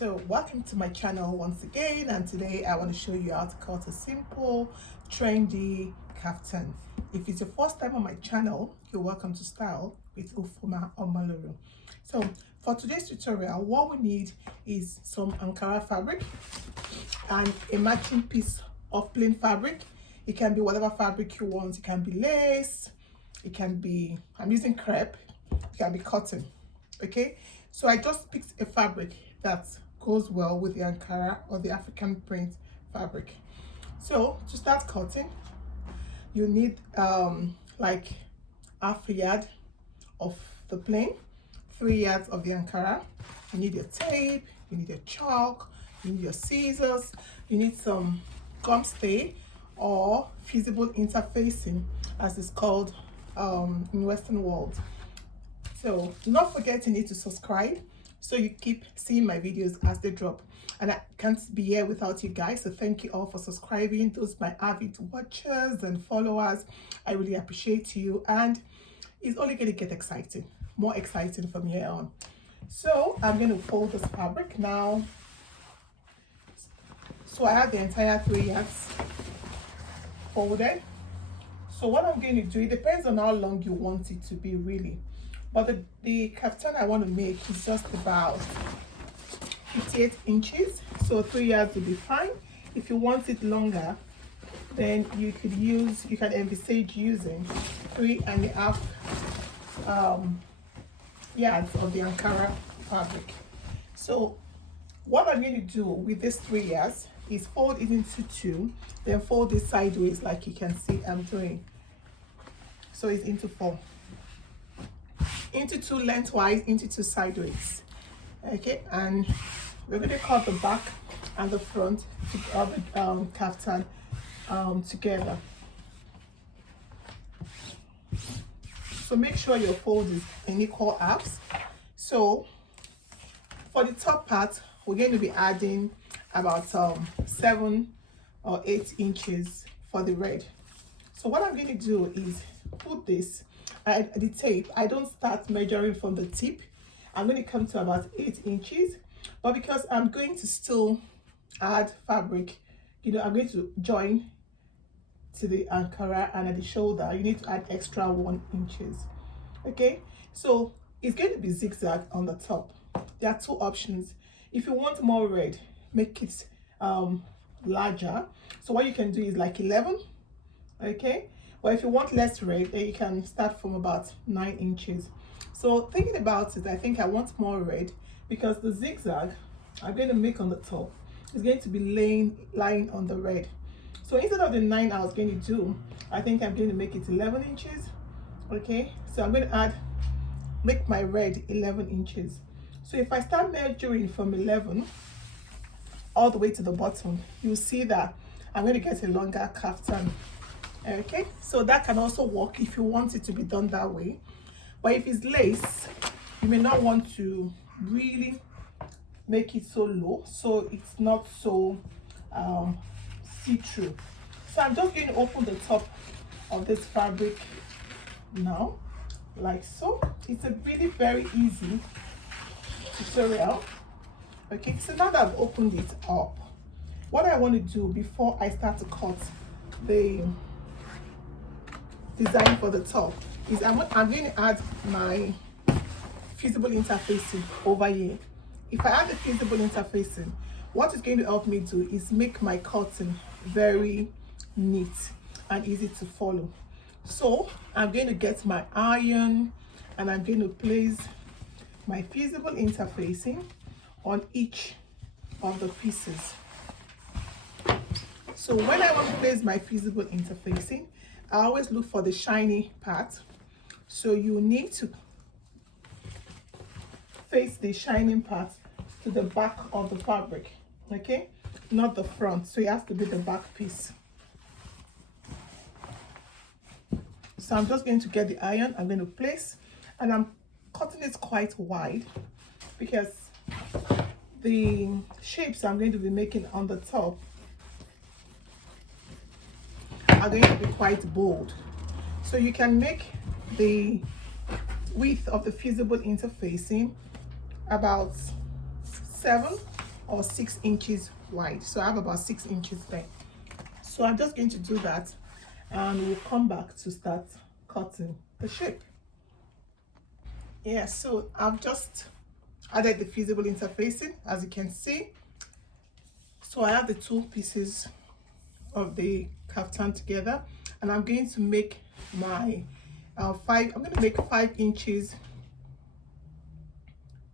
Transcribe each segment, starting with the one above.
So welcome to my channel once again, and today I want to show you how to cut a simple trendy kaftan. If it's your first time on my channel, you're welcome to Style with Ufuma Omaluru. So for today's tutorial, what we need is some ankara fabric and a matching piece of plain fabric. It can be whatever fabric you want. It can be lace, it can be, I'm using crepe, it can be cotton. Okay, so I just picked a fabric that goes well with the ankara or the African print fabric. So to start cutting, you need like half a yard of the plain, 3 yards of the ankara. You need your tape, you need your chalk, you need your scissors, you need some gumstay or fusible interfacing, as it's called in Western world. So do not forget, you need to subscribe so you keep seeing my videos as they drop. And I can't be here without you guys, so thank you all for subscribing. Those my avid watchers and followers, I really appreciate you, and it's only going to get exciting, more exciting from here on. So I'm going to fold this fabric now. So I have the entire 3 yards folded. So what I'm going to do, it depends on how long you want it to be really. But the kaftan I want to make is just about 58 inches. So 3 yards will be fine. If you want it longer, then you can envisage using 3.5 yards of the ankara fabric. So what I'm going to do with this 3 yards is fold it into two, then fold it sideways like you can see I'm doing. So it's into 4. Into 2 lengthwise, into 2 sideways. Okay, and we're going to cut the back and the front of the kaftan together. So make sure your fold is in equal halves. So for the top part, we're going to be adding about 7 or 8 inches for the red. So what I'm going to do is put this the tape. I don't start measuring from the tip. I'm going to come to about 8 inches, but because I'm going to still add fabric, I'm going to join to the ankara and at the shoulder, you need to add extra 1 inches. Okay, so it's going to be zigzag on the top. There are 2 options. If you want more red, make it larger. So what you can do is like 11. Okay, but if you want less red, then you can start from about 9 inches. So thinking about it, I think I want more red because the zigzag I'm going to make on the top is going to be lying on the red. So instead of the 9 I was going to do, I think I'm going to make it 11 inches. Okay, so I'm going to make my red 11 inches. So if I start measuring from 11 all the way to the bottom, you'll see that I'm going to get a longer kaftan. Okay, so that can also work if you want it to be done that way. But if it's lace, you may not want to really make it so low, so it's not so see-through. So I'm just going to open the top of this fabric now, like so. It's a really very easy tutorial. Okay, so now that I've opened it up, what I want to do before I start to cut the design for the top is I'm going to add my fusible interfacing over here. If I add the fusible interfacing, what it's going to help me do is make my cutting very neat and easy to follow. So I'm going to get my iron and I'm going to place my fusible interfacing on each of the pieces. So when I want to place my fusible interfacing, I always look for the shiny part. So you need to face the shining part to the back of the fabric, okay? Not the front, so it has to be the back piece. So I'm just going to get the iron, I'm going to place, and I'm cutting it quite wide because the shapes I'm going to be making on the top are going to be quite bold. So you can make the width of the fusible interfacing about 7 or 6 inches wide. So I have about 6 inches there. So I'm just going to do that, and we'll come back to start cutting the shape. Yeah, so I've just added the fusible interfacing, as you can see. So I have the 2 pieces of the kaftan together, and I'm going to make my I'm going to make 5 inches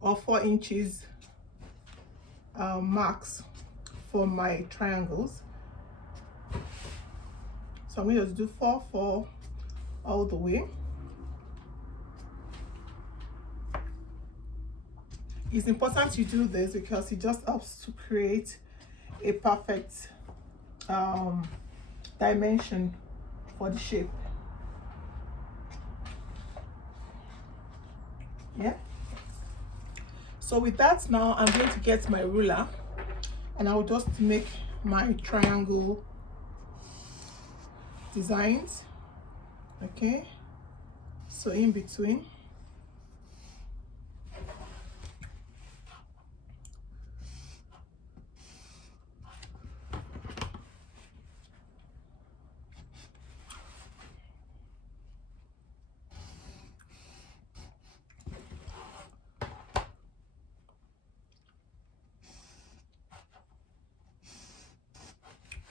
or 4 inches marks for my triangles. So I'm going to just do 4 4 all the way. It's important you do this because it just helps to create a perfect dimension for the shape. Yeah, so with that, now I'm going to get my ruler, and I'll just make my triangle designs. Okay, so in between,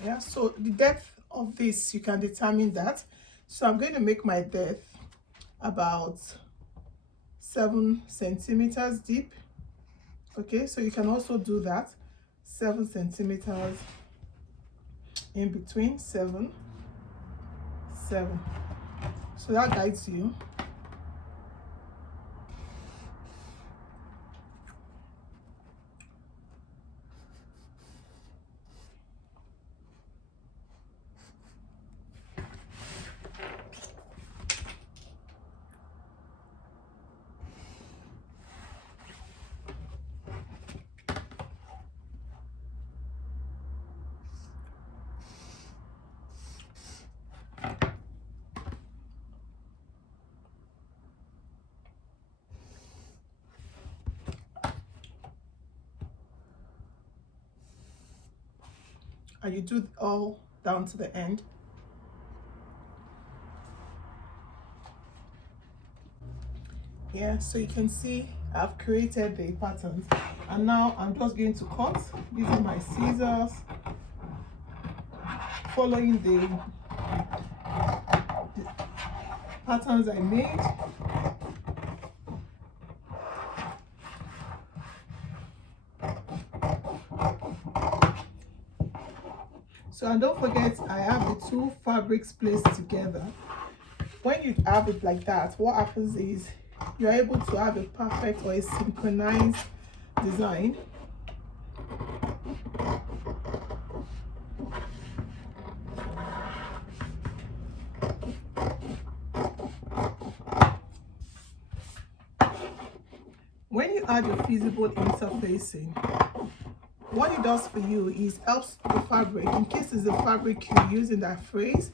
yeah, so the depth of this, you can determine that. So I'm going to make my depth about 7 centimeters deep. Okay, so you can also do that, 7 centimeters in between, 7 7. So that guides you. And you do it all down to the end. Yeah, so you can see I've created the patterns, and now I'm just going to cut using my scissors, following the patterns I made. So, and don't forget, I have the 2 fabrics placed together. When you have it like that, what happens is you're able to have a perfect or a synchronized design. When you add your fusible interfacing, what it does for you is helps the fabric, in case it's the fabric you use in that phrase,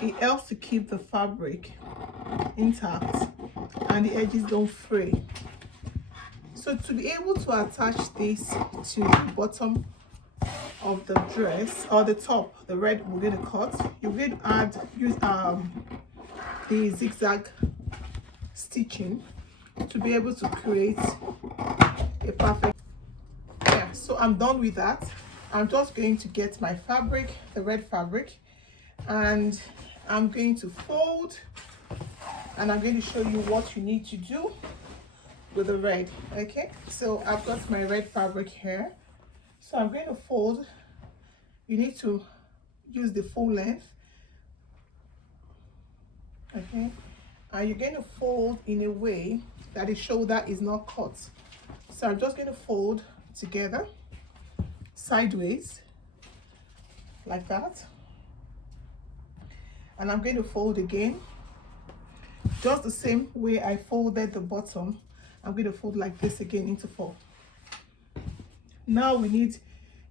it helps to keep the fabric intact and the edges don't fray. So to be able to attach this to the bottom of the dress, or the top, the red we're going to cut, you're going to use the zigzag stitching to be able to create a perfect. Yeah, so I'm done with that. I'm just going to get my fabric, the red fabric, and I'm going to fold, and I'm going to show you what you need to do with the red. Okay, so I've got my red fabric here, so I'm going to fold. You need to use the full length. Okay, and you're going to fold in a way that the shoulder is not cut. So I'm just going to fold together sideways like that, and I'm going to fold again just the same way I folded the bottom. I'm going to fold like this again into 4. Now we need,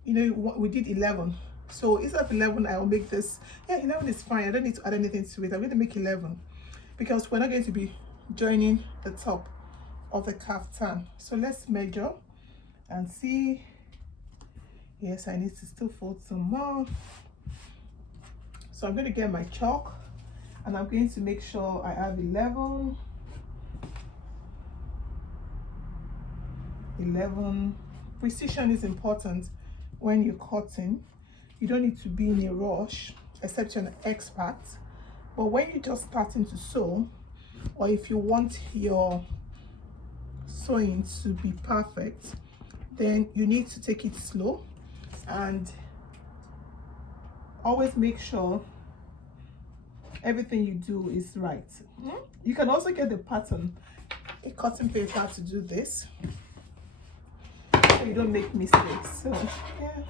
we did 11, so instead of 11 I will make this, yeah, 11 is fine. I don't need to add anything to it. I'm going to make 11 because we're not going to be joining the top of the kaftan. So let's measure and see Yes, I need to still fold some more. So I'm going to get my chalk and I'm going to make sure I have 11. Precision is important when you're cutting. You don't need to be in a rush, except you're an expert. But when you're just starting to sew, or if you want your sewing to be perfect, then you need to take it slow and always make sure everything you do is right. You can also get the pattern, a cotton paper, to do this, so you don't make mistakes. So yeah.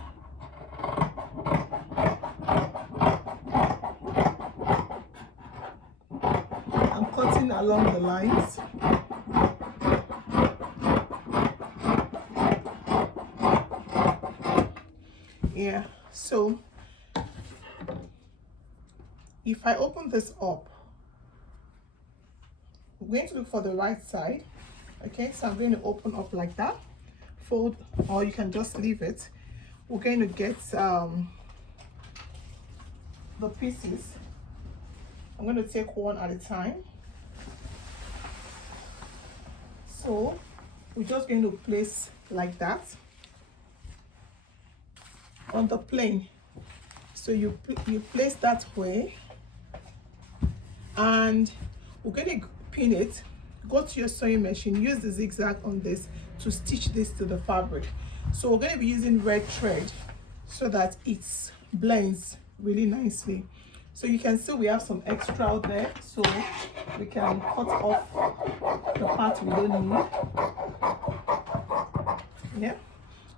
I'm cutting along the lines. Yeah, so if I open this up, we're going to look for the right side. Okay, so I'm going to open up like that, fold, or you can just leave it. We're going to get the pieces. I'm going to take one at a time. So we're just going to place like that on the plane. So you place that way, and we're going to pin it. Go to your sewing machine, use the zigzag on this to stitch this to the fabric. So we're going to be using red thread so that it blends really nicely. So you can see we have some extra out there, so we can cut off the part we don't need. Yeah,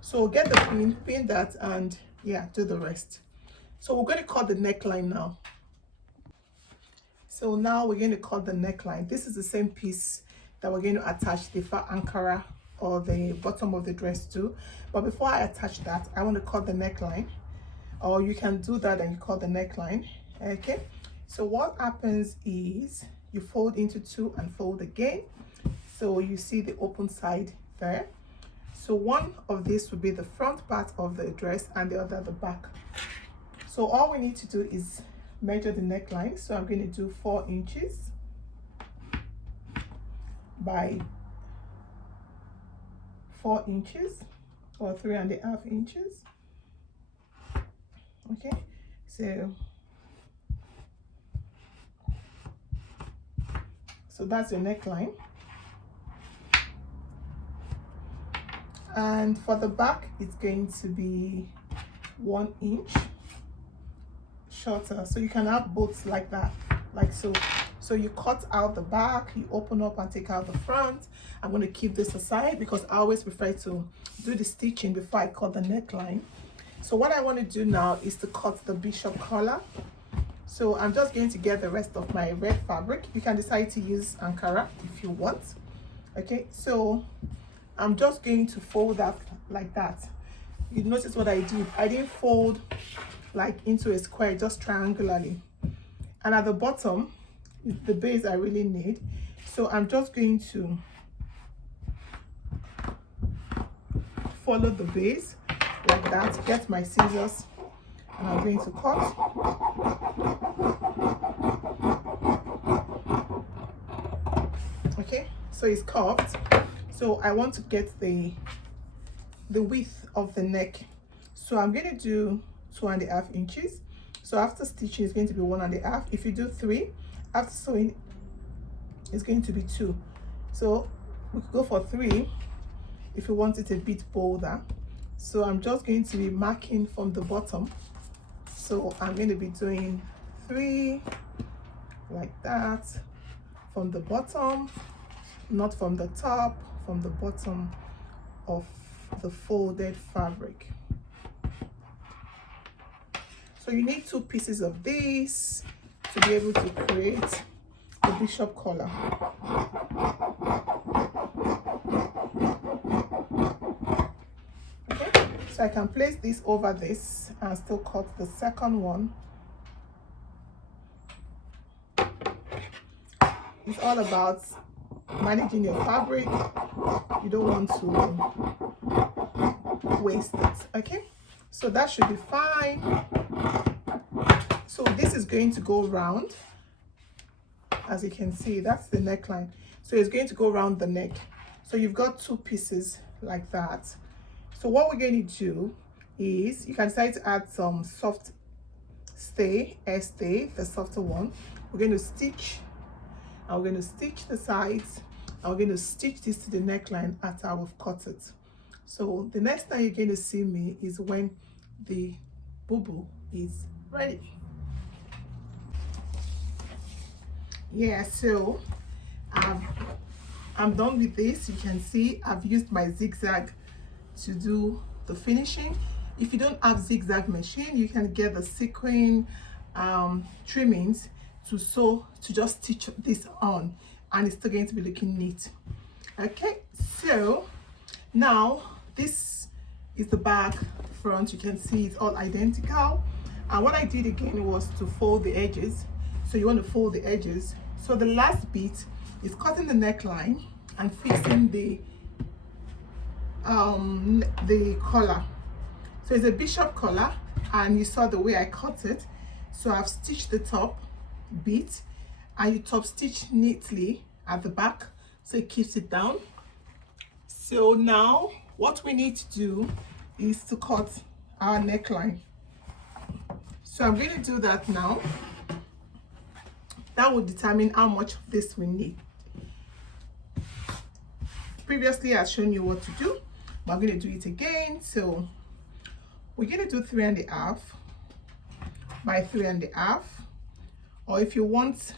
so get the pin that, and yeah, do the rest. So we're going to cut the neckline now. So now we're going to cut the neckline. This is the same piece that we're going to attach the ankara or the bottom of the dress to. But before I attach that, I want to cut the neckline, or you can do that and you cut the neckline. Okay, so what happens is you fold into two and fold again. So you see the open side there. So one of this will be the front part of the dress and the other the back. So all we need to do is measure the neckline. So I'm going to do 4 inches by 4 inches, or 3.5 inches. Okay, so that's your neckline. And for the back, it's going to be 1 inch shorter. So you can have both like that, like so. So you cut out the back, you open up and take out the front. I'm going to keep this aside because I always prefer to do the stitching before I cut the neckline. So what I want to do now is to cut the bishop collar. So I'm just going to get the rest of my red fabric. You can decide to use ankara if you want. Okay, so I'm just going to fold that like that. You notice what I did. I didn't fold like into a square, just triangularly. And at the bottom is the base I really need. So I'm just going to follow the base like that, get my scissors, and I'm going to cut. Okay, so it's curved. So I want to get the width of the neck. So I'm going to do 2.5 inches. So after stitching, it's going to be 1.5. If you do 3, after sewing, it's going to be 2. So we could go for 3 if you want it a bit bolder. So I'm just going to be marking from the bottom. So I'm going to be doing 3 like that from the bottom, not from the top, from the bottom of the folded fabric. So you need 2 pieces of this to be able to create the bishop collar. Okay, so I can place this over this and still cut the second one. It's all about managing your fabric. You don't want to waste it. Okay, So that should be fine. So this is going to go round. As you can see, that's the neckline. So it's going to go around the neck. So you've got two pieces like that. So what we're going to do is, you can decide to add some soft stay, air stay, the softer one. We're going to stitch, and we're going to stitch the sides, and we're going to stitch this to the neckline after we've cut it. So the next time you're going to see me is when the boubou is ready. Yeah, so I'm done with this. You can see I've used my zigzag to do the finishing. If you don't have zigzag machine, you can get the sequin trimmings to just stitch this on, and it's still going to be looking neat. Okay, so now this is the back, front. You can see it's all identical, and what I did again was to fold the edges. So you want to fold the edges. So the last bit is cutting the neckline and fixing the collar. So it's a bishop collar, and you saw the way I cut it. So I've stitched the top bit, and you top stitch neatly at the back so it keeps it down. So now what we need to do is to cut our neckline. So I'm going to do that now. That will determine how much of this we need. Previously I've shown you what to do, but I'm going to do it again. So we're going to do 3.5 by 3.5, or if you want,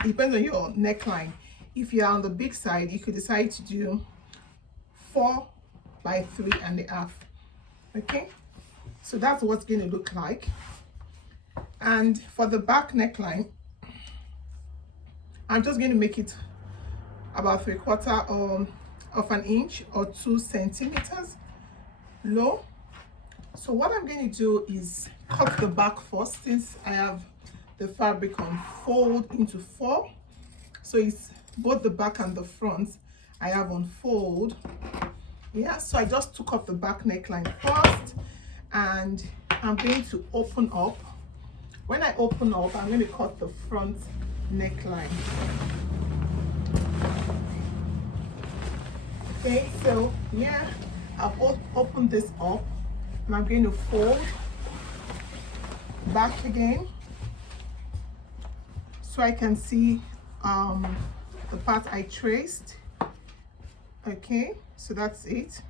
it depends on your neckline. If you're on the big side, you could decide to do 4 by 3.5. Okay, so that's what's going to look like. And for the back neckline, I'm just going to make it about 3/4 of an inch or 2 centimeters low. So what I'm going to do is cut the back first, since I have the fabric on fold into 4. So it's both the back and the front I have on fold. Yeah, so I just took off the back neckline first, and I'm going to open up. When I open up, I'm going to cut the front neckline. Okay, so yeah, I've opened this up, and I'm going to fold back again so I can see the part I traced. Okay, so that's it.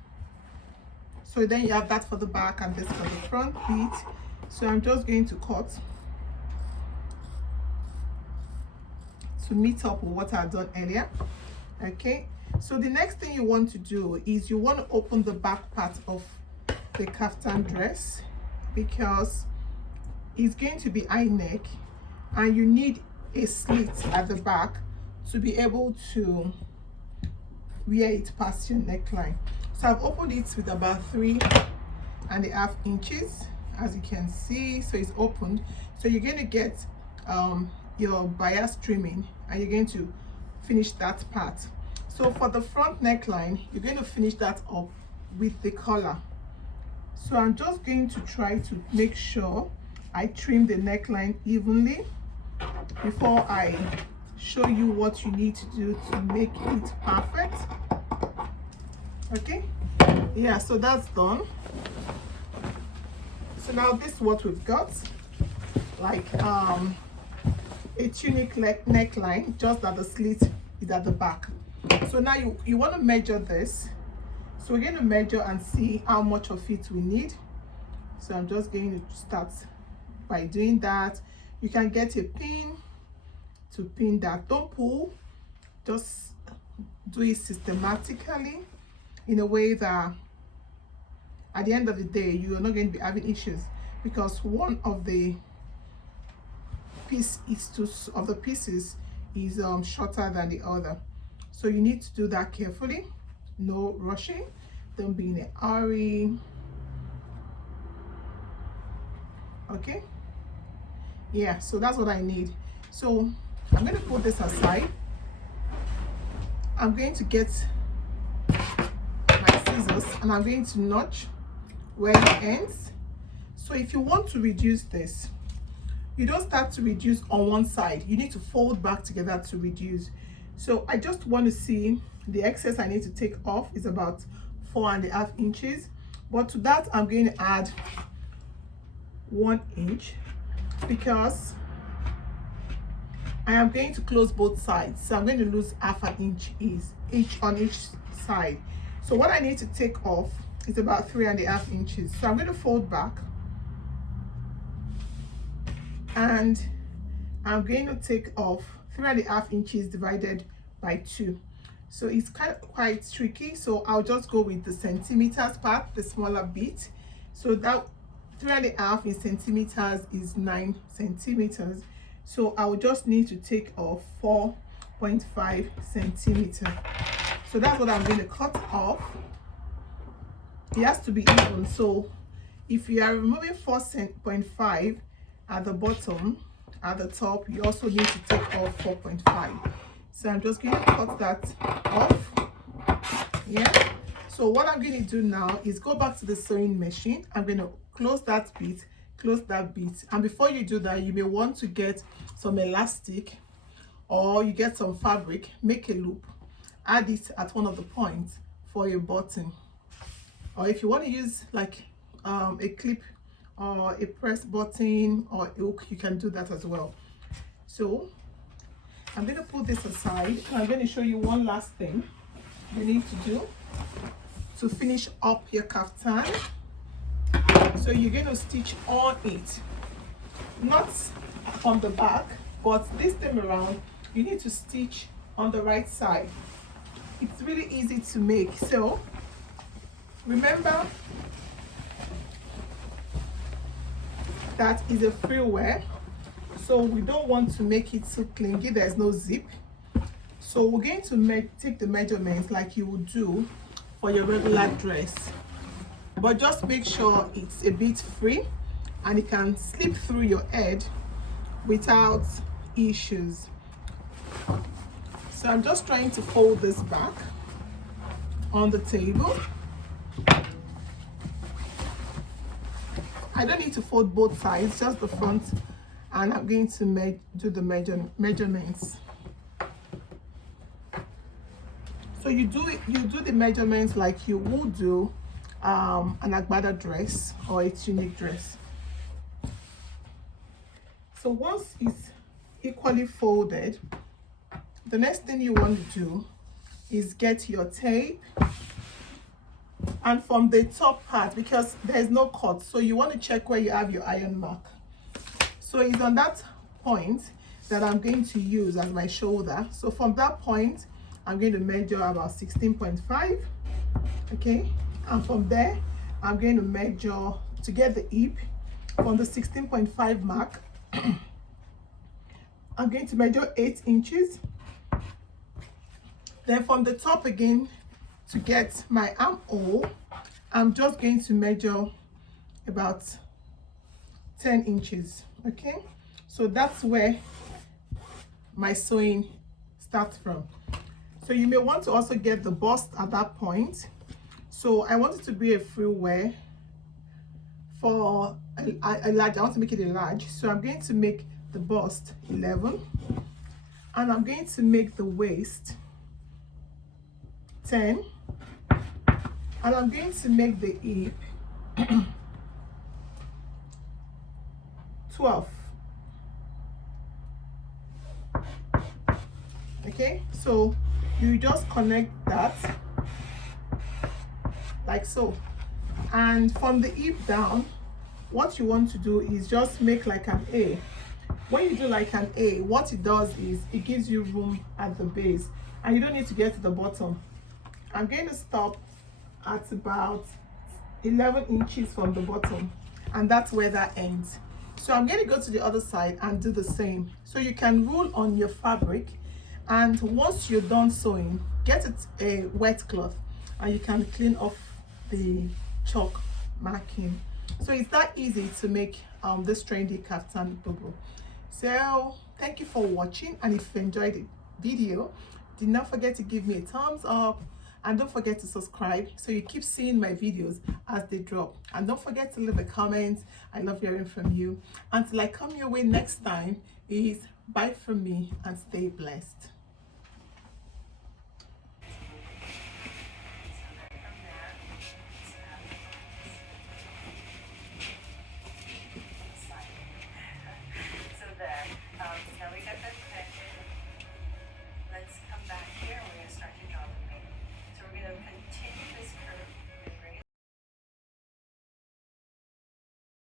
So then you have that for the back and this for the front bit. So I'm just going to cut to meet up with what I've done earlier. Okay, so the next thing you want to do is you want to open the back part of the kaftan dress, because it's going to be high neck, and you need a slit at the back to be able to wear it past your neckline. So I've opened it with about 3.5 inches, as you can see. So it's opened. So you're going to get your bias trimming, and you're going to finish that part. So for the front neckline, you're going to finish that up with the collar. So I'm just going to try to make sure I trim the neckline evenly before I show you what you need to do to make it perfect. Okay, yeah, so that's done. So now this is what we've got, like a tunic neckline, just that the slit is at the back. So now you want to measure this. So we're going to measure and see how much of it we need. So I'm just going to start by doing that. You can get a pin to pin that. Don't pull, just do it systematically in a way that at the end of the day you are not going to be having issues, because one of the pieces is shorter than the other. So you need to do that carefully, no rushing, don't be in a hurry. Okay, yeah, so that's what I need. So I'm going to put this aside. I'm going to get my scissors, and I'm going to notch where it ends. So if you want to reduce this, you don't start to reduce on one side, you need to fold back together to reduce. So I just want to see the excess I need to take off is about 4.5 inches, but to that I'm going to add 1 inch because I am going to close both sides, so I'm going to lose half an inch each on each side. So what I need to take off is about 3.5 inches. So I'm going to fold back and I'm going to take off 3.5 inches divided by 2. So it's quite tricky, so I'll just go with the centimeters part, the smaller bit. So that 3.5 in centimeters is 9 centimeters. So I will just need to take off 4.5 centimeters. So that's what I'm going to cut off. It has to be even. So if you are removing 4.5 at the bottom, at the top, you also need to take off 4.5. So I'm just going to cut that off. Yeah. So what I'm going to do now is go back to the sewing machine. I'm going to close that bit, and before you do that, you may want to get some elastic or you get some fabric, make a loop, add it at one of the points for a button, or if you want to use like a clip or a press button or a hook, you can do that as well. So I'm going to put this aside and I'm going to show you one last thing you need to do to finish up your kaftan. So you're going to stitch on it, not on the back, but this time around you need to stitch on the right side. It's really easy to make. So remember that is a free wear, so we don't want to make it so clingy. There's no zip, so we're going to take the measurements like you would do for your regular dress, but just make sure it's a bit free and it can slip through your head without issues. So I'm just trying to fold this back on the table. I don't need to fold both sides, just the front, and I'm going to do the measurements. So you do the measurements like you would do an agbada dress or a tunic dress. So once it's equally folded, the next thing you want to do is get your tape, and from the top part, because there's no cut, so you want to check where you have your iron mark. So it's on that point that I'm going to use as my shoulder. So from that point I'm going to measure about 16.5, okay, and from there I'm going to measure to get the hip from the 16.5 mark. I'm going to measure 8 inches. Then from the top again, to get my armhole, I'm just going to measure about 10 inches, okay? So that's where my sewing starts from. So you may want to also get the bust at that point. So I want it to be a free wear for a large. I want to make it a large, so I'm going to make the bust 11, and I'm going to make the waist 10, and I'm going to make the hip 12. Okay, so you just connect that like so, and from the hip down, what you want to do is just make like an A. When you do like an A, what it does is it gives you room at the base and you don't need to get to the bottom. I'm going to stop at about 11 inches from the bottom, and that's where that ends. So I'm going to go to the other side and do the same. So you can roll on your fabric, and once you're done sewing, get it a wet cloth and you can clean off the chalk marking. So it's that easy to make this trendy kaftan boubou. So thank you for watching, and if you enjoyed the video, do not forget to give me a thumbs up and don't forget to subscribe so you keep seeing my videos as they drop. And don't forget to leave a comment. I love hearing from you. Until I come your way next time, is bye from me and stay blessed.